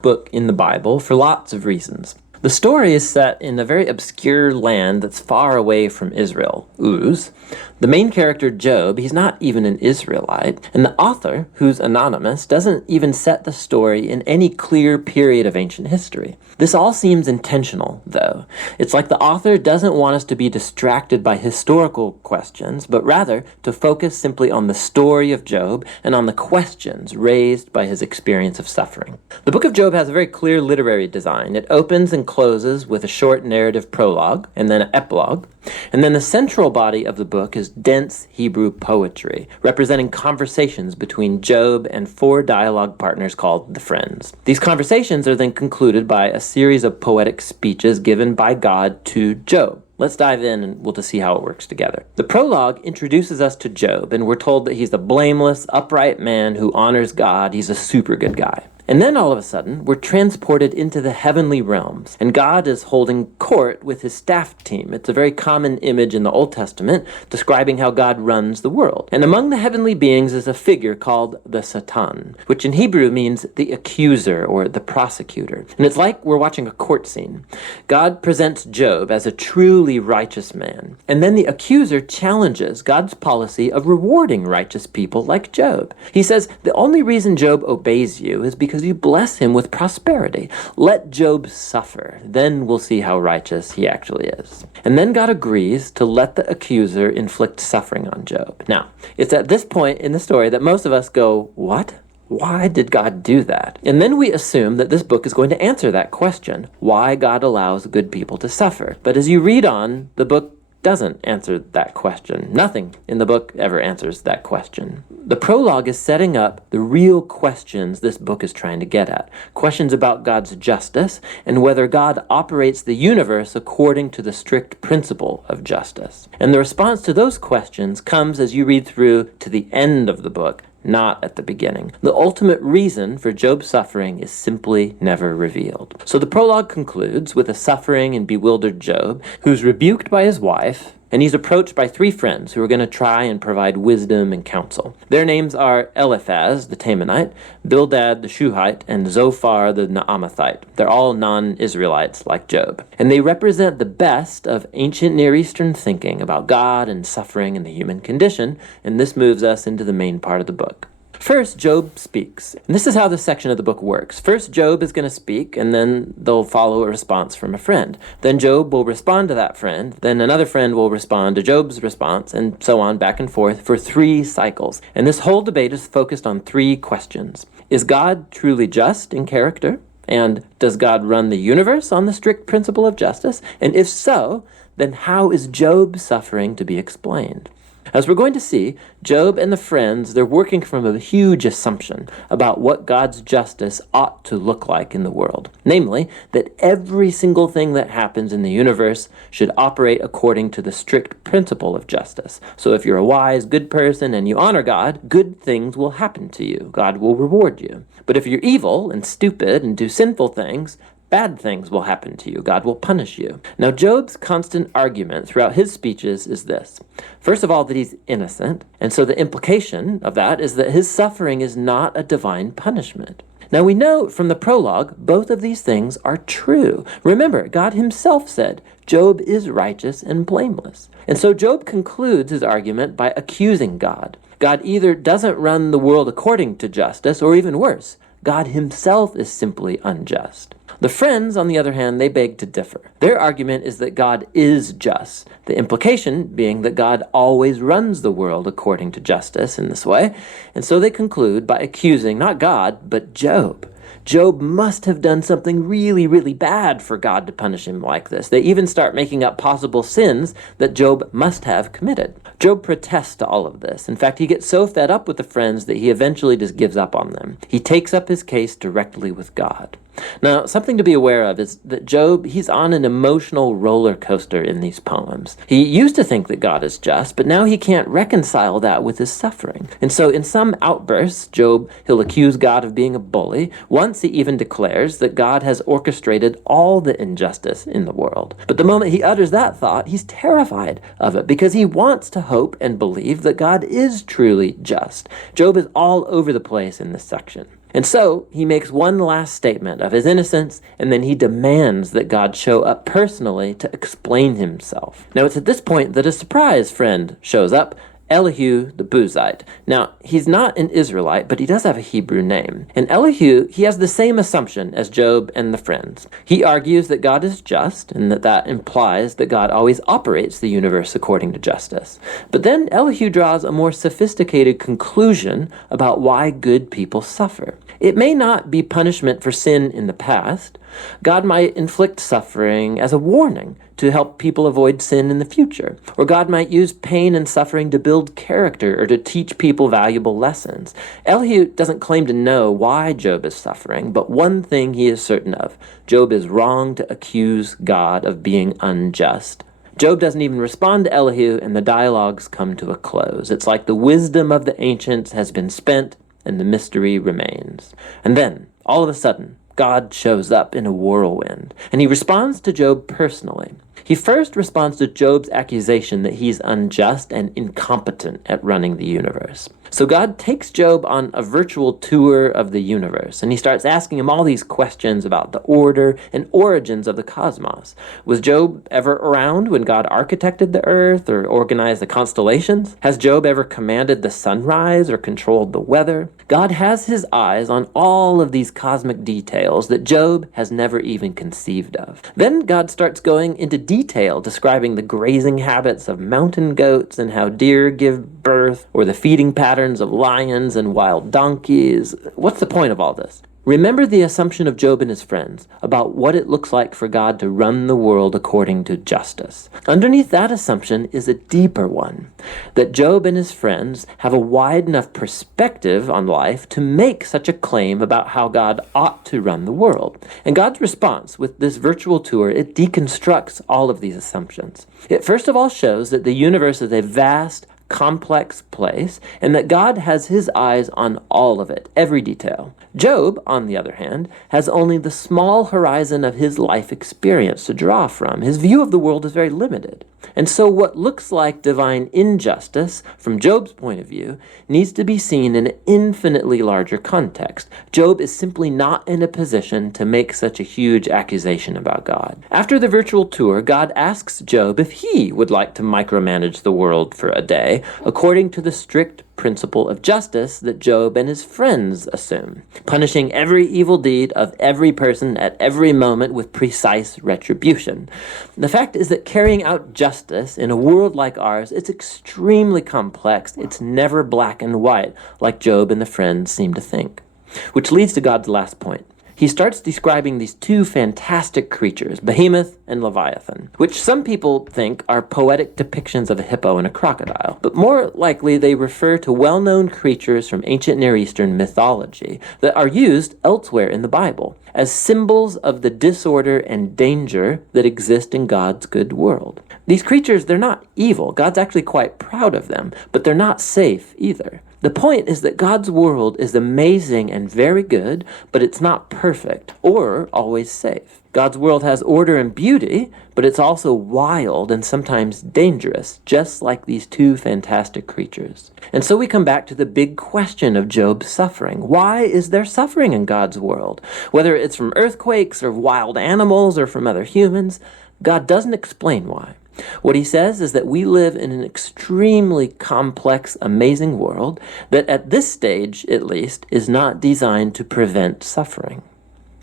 book in the Bible for lots of reasons. The story is set in a very obscure land that's far away from Israel, Uz. The main character, Job, he's not even an Israelite, and the author, who's anonymous, doesn't even set the story in any clear period of ancient history. This all seems intentional, though. It's like the author doesn't want us to be distracted by historical questions, but rather to focus simply on the story of Job and on the questions raised by his experience of suffering. The book of Job has a very clear literary design. It opens and closes with a short narrative prologue and then an epilogue. And then the central body of the book is dense Hebrew poetry, representing conversations between Job and 4 dialogue partners called the Friends. These conversations are then concluded by a series of poetic speeches given by God to Job. Let's dive in and we'll just see how it works together. The prologue introduces us to Job, and we're told that he's a blameless, upright man who honors God. He's a super good guy. And then all of a sudden, we're transported into the heavenly realms, and God is holding court with his staff team. It's a very common image in the Old Testament describing how God runs the world. And among the heavenly beings is a figure called the Satan, which in Hebrew means the accuser or the prosecutor. And it's like we're watching a court scene. God presents Job as a truly righteous man, and then the accuser challenges God's policy of rewarding righteous people like Job. He says, the only reason Job obeys you is because you bless him with prosperity. Let Job suffer. Then we'll see how righteous he actually is. And then God agrees to let the accuser inflict suffering on Job. Now, it's at this point in the story that most of us go, what? Why did God do that? And then we assume that this book is going to answer that question, why God allows good people to suffer. But as you read on, the book doesn't answer that question. Nothing in the book ever answers that question. The prologue is setting up the real questions this book is trying to get at. Questions about God's justice and whether God operates the universe according to the strict principle of justice. And the response to those questions comes as you read through to the end of the book, not at the beginning. The ultimate reason for Job's suffering is simply never revealed. So the prologue concludes with a suffering and bewildered Job, who's rebuked by his wife, and he's approached by 3 friends who are going to try and provide wisdom and counsel. Their names are Eliphaz, the Temanite, Bildad, the Shuhite, and Zophar, the Naamathite. They're all non-Israelites like Job. And they represent the best of ancient Near Eastern thinking about God and suffering and the human condition, and this moves us into the main part of the book. First, Job speaks. And this is how this section of the book works. First, Job is going to speak, and then they'll follow a response from a friend. Then Job will respond to that friend. Then another friend will respond to Job's response, and so on back and forth for 3 cycles. And this whole debate is focused on 3 questions. Is God truly just in character? And does God run the universe on the strict principle of justice? And if so, then how is Job's suffering to be explained? As we're going to see, Job and the friends, they're working from a huge assumption about what God's justice ought to look like in the world. Namely, that every single thing that happens in the universe should operate according to the strict principle of justice. So if you're a wise, good person and you honor God, good things will happen to you. God will reward you. But if you're evil and stupid and do sinful things, bad things will happen to you. God will punish you. Now, Job's constant argument throughout his speeches is this. First of all, that he's innocent, and so the implication of that is that his suffering is not a divine punishment. Now, we know from the prologue, both of these things are true. Remember, God himself said, Job is righteous and blameless. And so Job concludes his argument by accusing God. God either doesn't run the world according to justice, or even worse, God himself is simply unjust. The friends, on the other hand, they beg to differ. Their argument is that God is just, the implication being that God always runs the world according to justice in this way, and so they conclude by accusing not God, but Job. Job must have done something really, really bad for God to punish him like this. They even start making up possible sins that Job must have committed. Job protests to all of this. In fact, he gets so fed up with the friends that he eventually just gives up on them. He takes up his case directly with God. Now, something to be aware of is that Job, he's on an emotional roller coaster in these poems. He used to think that God is just, but now he can't reconcile that with his suffering. And so in some outbursts, Job, he'll accuse God of being a bully. Once he even declares that God has orchestrated all the injustice in the world. But the moment he utters that thought, he's terrified of it because he wants to hope and believe that God is truly just. Job is all over the place in this section. And so he makes one last statement of his innocence, and then he demands that God show up personally to explain himself. Now it's at this point that a surprise friend shows up, Elihu the Buzite. Now, he's not an Israelite, but he does have a Hebrew name. And Elihu, he has the same assumption as Job and the friends. He argues that God is just, and that implies that God always operates the universe according to justice. But then Elihu draws a more sophisticated conclusion about why good people suffer. It may not be punishment for sin in the past. God might inflict suffering as a warning to help people avoid sin in the future. Or God might use pain and suffering to build character or to teach people valuable lessons. Elihu doesn't claim to know why Job is suffering, but one thing he is certain of: Job is wrong to accuse God of being unjust. Job doesn't even respond to Elihu, and the dialogues come to a close. It's like the wisdom of the ancients has been spent, and the mystery remains. And then, all of a sudden, God shows up in a whirlwind, and he responds to Job personally. He first responds to Job's accusation that he's unjust and incompetent at running the universe. So God takes Job on a virtual tour of the universe, and he starts asking him all these questions about the order and origins of the cosmos. Was Job ever around when God architected the earth or organized the constellations? Has Job ever commanded the sunrise or controlled the weather? God has his eyes on all of these cosmic details that Job has never even conceived of. Then God starts going into detail describing the grazing habits of mountain goats and how deer give birth, or the feeding patterns of lions and wild donkeys. What's the point of all this? Remember the assumption of Job and his friends about what it looks like for God to run the world according to justice. Underneath that assumption is a deeper one, that Job and his friends have a wide enough perspective on life to make such a claim about how God ought to run the world. And God's response with this virtual tour, it deconstructs all of these assumptions. It first of all shows that the universe is a vast, complex place, and that God has his eyes on all of it, every detail. Job, on the other hand, has only the small horizon of his life experience to draw from. His view of the world is very limited. And so what looks like divine injustice, from Job's point of view, needs to be seen in an infinitely larger context. Job is simply not in a position to make such a huge accusation about God. After the virtual tour, God asks Job if he would like to micromanage the world for a day, according to the strict principle of justice that Job and his friends assume, punishing every evil deed of every person at every moment with precise retribution. The fact is that carrying out justice in a world like ours, it's extremely complex. It's never black and white, like Job and the friends seem to think. Which leads to God's last point. He starts describing these two fantastic creatures, Behemoth and Leviathan, which some people think are poetic depictions of a hippo and a crocodile, but more likely they refer to well-known creatures from ancient Near Eastern mythology that are used elsewhere in the Bible as symbols of the disorder and danger that exist in God's good world. These creatures, they're not evil. God's actually quite proud of them, but they're not safe either. The point is that God's world is amazing and very good, but it's not perfect or always safe. God's world has order and beauty, but it's also wild and sometimes dangerous, just like these two fantastic creatures. And so we come back to the big question of Job's suffering. Why is there suffering in God's world? Whether it's from earthquakes or wild animals or from other humans, God doesn't explain why. What he says is that we live in an extremely complex, amazing world that at this stage, at least, is not designed to prevent suffering.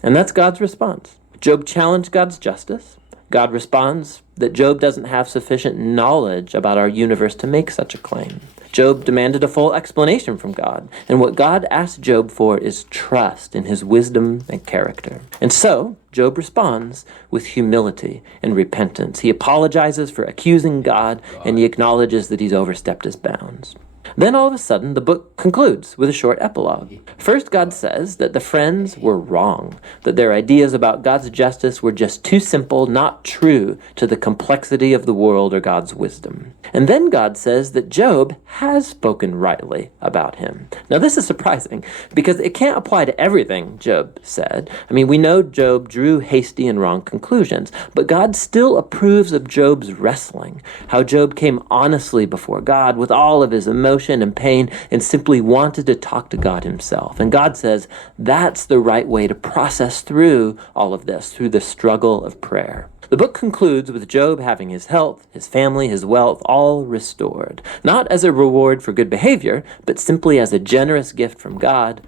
And that's God's response. Job challenged God's justice. God responds that Job doesn't have sufficient knowledge about our universe to make such a claim. Job demanded a full explanation from God, and what God asked Job for is trust in his wisdom and character. And so, Job responds with humility and repentance. He apologizes for accusing God, and he acknowledges that he's overstepped his bounds. Then all of a sudden, the book concludes with a short epilogue. First, God says that the friends were wrong, that their ideas about God's justice were just too simple, not true to the complexity of the world or God's wisdom. And then God says that Job has spoken rightly about him. Now, this is surprising because it can't apply to everything Job said. I mean, we know Job drew hasty and wrong conclusions, but God still approves of Job's wrestling, how Job came honestly before God with all of his emotions emotion and pain and simply wanted to talk to God himself. And God says that's the right way to process through all of this, through the struggle of prayer. The book concludes with Job having his health, his family, his wealth all restored, not as a reward for good behavior, but simply as a generous gift from God.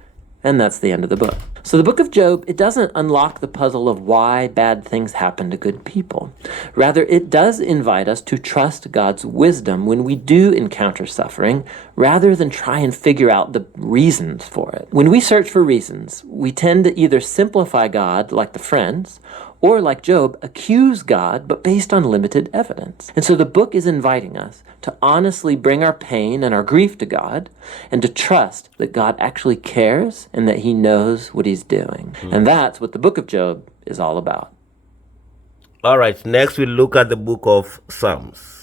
And that's the end of the book. So the book of Job, it doesn't unlock the puzzle of why bad things happen to good people. Rather, it does invite us to trust God's wisdom when we do encounter suffering, rather than try and figure out the reasons for it. When we search for reasons, we tend to either simplify God like the friends, or like Job, accuse God, but based on limited evidence. And so the book is inviting us to honestly bring our pain and our grief to God, and to trust that God actually cares and that he knows what he's doing. And that's what the book of Job is all about. All right, next we'll look at the book of Psalms.